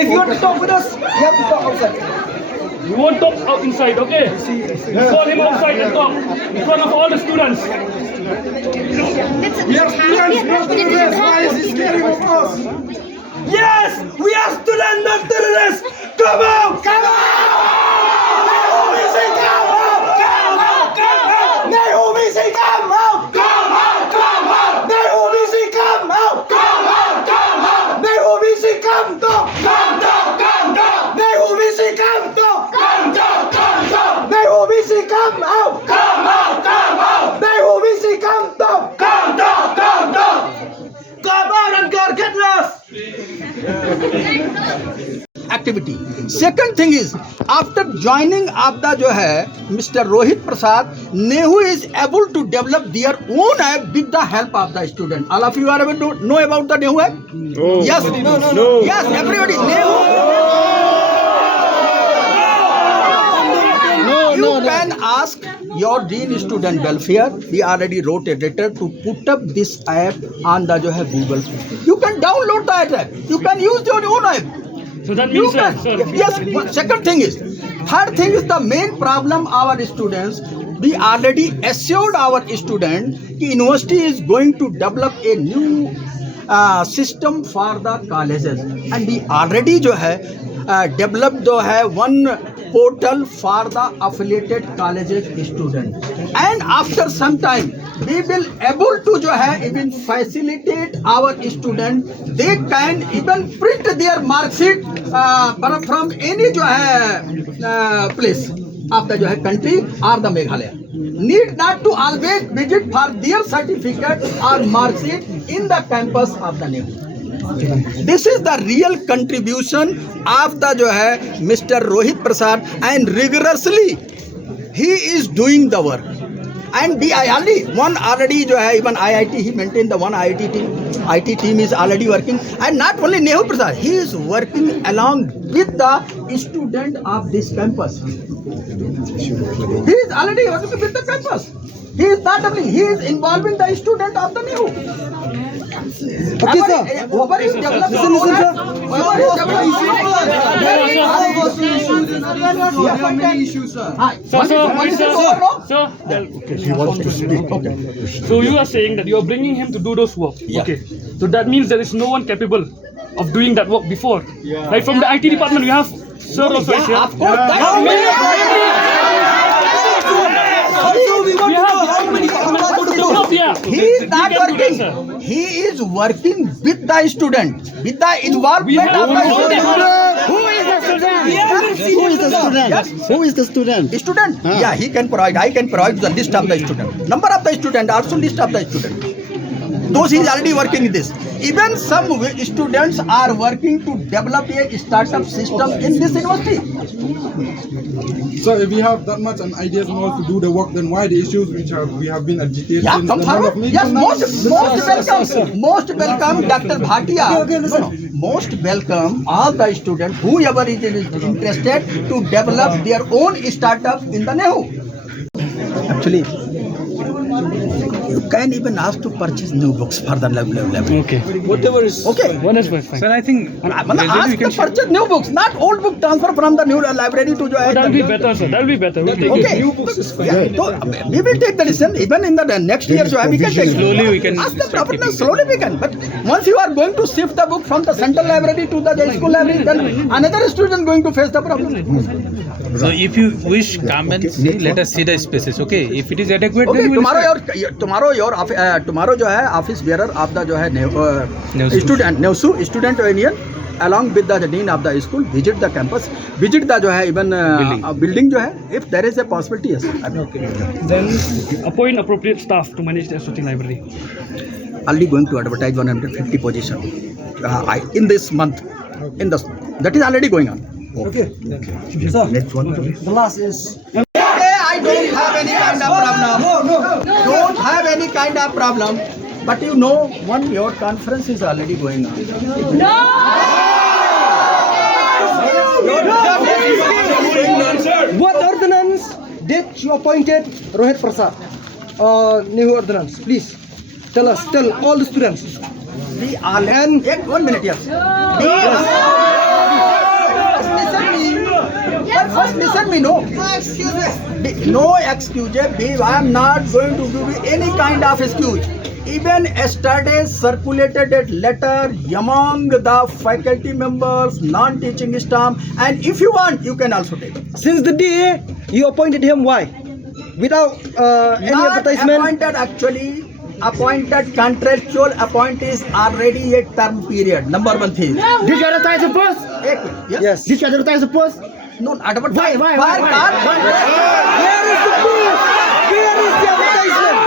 If you want to talk with us, you have to talk outside. You won't talk out inside, okay? You call him outside and talk in front of all the students. We are students, not terrorists. Why is he scaring of us? Yes, we are students, not terrorists. Come out! Come out! Nehusu, come out! Come out! Come out! Nehusu, come out! Come out! Come out! Nehusu, come out! Come out! Come out! Nehusu, come out! Come out! Come out! Nehusu, come out! Come out! Come out! Nehusu, come out! Come out! Come out! Nehusu, come out! Come out! Come out! Come out and get lost! Activity. Second thing is, after joining Abda जो है, Mr. Rohit Prasad, Nehu is able to develop their own app with the help of the student. All of you are able to know about the Nehu app? No. Yes. No. Yes, everybody. Nehu. You can ask your Dean Student Welfare. We already wrote a letter to put up this app on the Google. You can download that app. You can use your own app. So that You means, can. sir, Yes. Second thing is, third thing is the main problem our students. We already assured our student that university is going to develop a new system for the colleges, and we already developed one portal for the affiliated colleges student, and after some time we will able to even facilitate our student. They can even print their mark sheet from any place of the country or the Meghalaya. Need not to always visit for their certificate or mark sheet in the campus of the Nehusu. This is the real contribution of the Mr. Rohit Prasad, and rigorously he is doing the work. And already even IIT, he maintained the one IIT team. IT team is already working, and not only Nehu Prasad, he is working along with the student of this campus. He is already working with the campus. He is not only, he is involving the student of the Nehu. Okay, sir. Whoever is developing Listen, sir. whoever is developing There are many issues, sir. Sir, He wants to speak. Okay. so you are saying that you are bringing him to do those work. Yeah. Okay. So that means there is no one capable of doing that work before. Like from the IT department, we have sir also is here. Yeah, of course. How many? Also, we want to know how many He is not working. He is working with the student, with the involvement of the student. Who is the student? Who is the student? Student? Yeah, he can provide. I can provide the list of the student. Number of the student, also list of the student. Those he is already working in this. Even some students are working to develop a startup system in this university. So if we have that much ideas and all to do the work, then why the issues which we have been agitating? Yeah, come forward. Yes, most welcome. Most welcome, Dr. Bhatia. No, most welcome all the students, whoever is interested to develop their own startup in the Nehu. Actually, you can even ask to purchase new books for the level. Okay. Whatever is. Okay. One is fine. Sir, I think Ask to purchase new books, not old book transfer from the new library to That will be better, sir. That will be better. We'll take Okay. it. New books is fine. Yeah, so we will take the decision even in the next year. So we can take Slowly we can ask the start governor. keeping Slowly we can. But once you are going to shift the book from the central library to the school library, then another student going to face the problem. So if you wish, come and see. Let us see the spaces. Okay. If it is adequate, Okay, then we will start. tomorrow office bearer of the Nehusu. student student union along with the dean of the school visit the campus, visit the even building if there is a possibility. Yes. Then appoint appropriate staff to manage the SOT library. Already going to advertise 150 position in this month. That is already going on. Okay. Sir, the last is. I don't have any kind of problem. No. Don't have any kind of problem. But you know, your conference is already going on. What ordinance did you appointed Rohit Prasad? New ordinance, please. Tell all the students. We all and 1 minute, yes. First listen me, no. No excuse. I am not going to give you any kind of excuse. Even yesterday circulated a letter among the faculty members, non-teaching staff, and if you want, you can also take it. Since the day you appointed him, why? Without any Not advertisement? appointed actually. Appointed contractual appointee is already a term period. Number one thing. Did you advertise the post? Yes. Did you advertise the post? No, advertise. Why? Where is the proof? Where is the advertisement?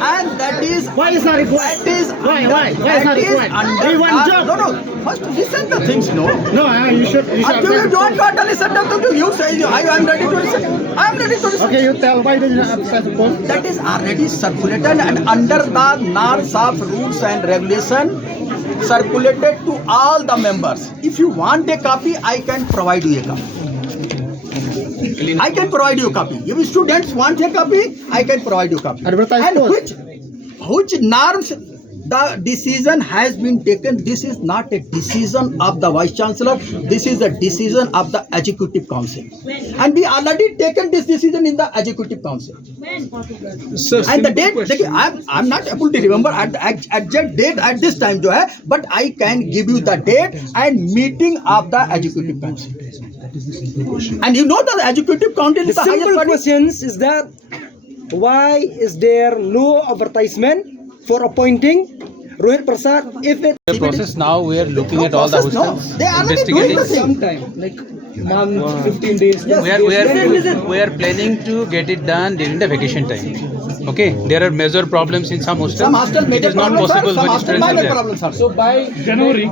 And that is Why is not required? that is Why is not required? under We want job. no. First listen the things, no. No, you should. Until you don't want to listen to you say I am ready to listen. I am ready to listen. Okay, you tell why did you not advertise the post? That is already circulated and under the norms of rules and regulation circulated to all the members. If you want a copy, I can provide you a copy. I can provide you a copy. If students want a copy, I can provide you a copy. Advertisement. And which norms the decision has been taken? This is not a decision of the Vice Chancellor. This is a decision of the Executive Council. And we already taken this decision in the Executive Council. Sir, And the date, I'm not able to remember at the exact date at this time, jo hai, but I can give you the date and meeting of the Executive Council. And you know the Executive Council The is the highest simple body. questions is that why is there no advertisement for appointing Rohit Prasad if it The process now we are looking No at all the process, no. hostels, They are already doing investigating. the same. sometime like month 15 days We are planning to get it done during the vacation time. Okay, there are major problems in some hostels. Some hostel It major is not problems are, possible some when hostel students are minor there. problems are. so by January.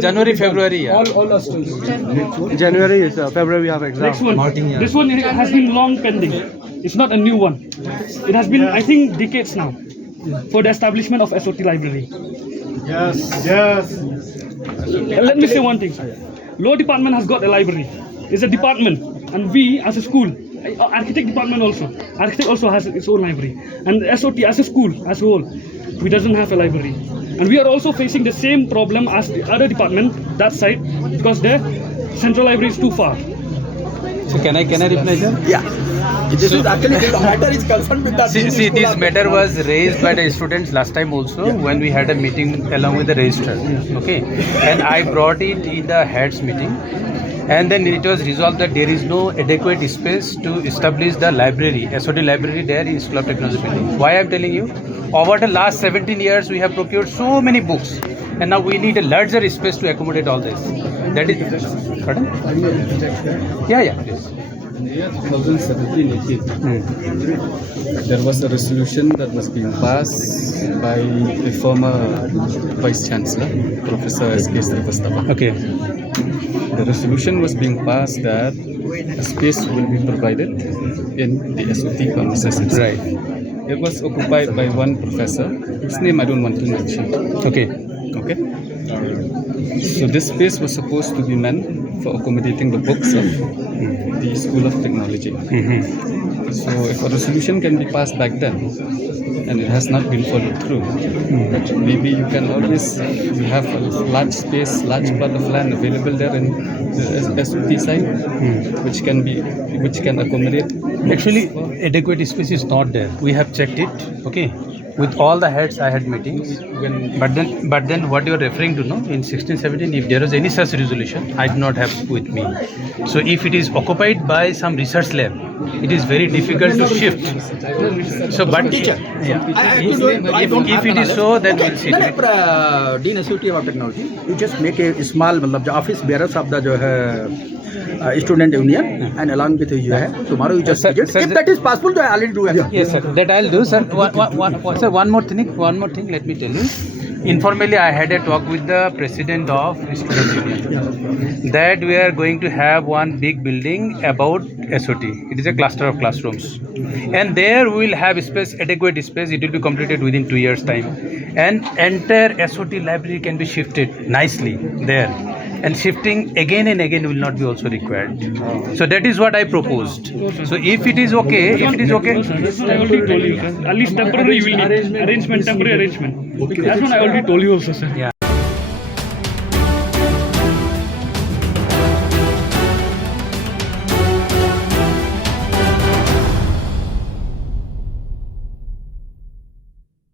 January, February, yeah. all hostels. January is February we have exam. Next one. This one has been long pending. It's not a new one. It has been, I think, decades now for the establishment of SOT library. Yes. Let me say one thing. Law department has got a library. It's a department, and we as a school, architect department also. Architect also has its own library, and SOT as a school as a whole, we doesn't have a library, and we are also facing the same problem as the other department that side because the central library is too far. So can I reply, sir? Yeah. This is actually the matter is concerned with the See, this matter was raised by the students last time also when we had a meeting along with the registrar. Okay, and I brought it in the heads meeting, and then it was resolved that there is no adequate space to establish the library, SOT library there in School of Technology building. Why I am telling you? Over the last 17 years, we have procured so many books, and now we need a larger space to accommodate all this. That is, pardon? Yeah, please. In the year 2017-18, there was a resolution that was being passed by the former Vice Chancellor, Professor S.K. Srivastava. Okay. The resolution was being passed that a space will be provided in the SOT premises itself. Right. It was occupied by one professor, whose name I don't want to mention. Okay. So this space was supposed to be meant for accommodating the books of the School of Technology. So if a resolution can be passed back then, and it has not been followed through, maybe you can always have a large space, large plot of land available there in the SOT side, which can accommodate. Actually, adequate space is not there. We have checked it. Okay. With all the heads, I had meetings. But then, what you are referring to, no? In 16-17, if there was any such resolution, I do not have with me. So, if it is occupied by some research lab, it is very difficult to shift. So, but if it is so, then we'll see. Dean Institute of Technology, you just make a small, मतलब जो office bearers of the जो है student union, and along with you है, tomorrow you just visit. If that is possible, तो I already do it. Yes, sir. That I'll do, sir. Sir, one more thing. Let me tell you. Informally, I had a talk with the president of student union that we are going to have one big building about SOT. It is a cluster of classrooms, and there we will have space, adequate space. It will be completed within 2 years' time, and entire SOT library can be shifted nicely there. And shifting again and again will not be also required. So that is what I proposed. So if it is okay, That's what I already told you, sir. At least temporary you will need temporary arrangement. That's what I already told you also, sir. Yeah.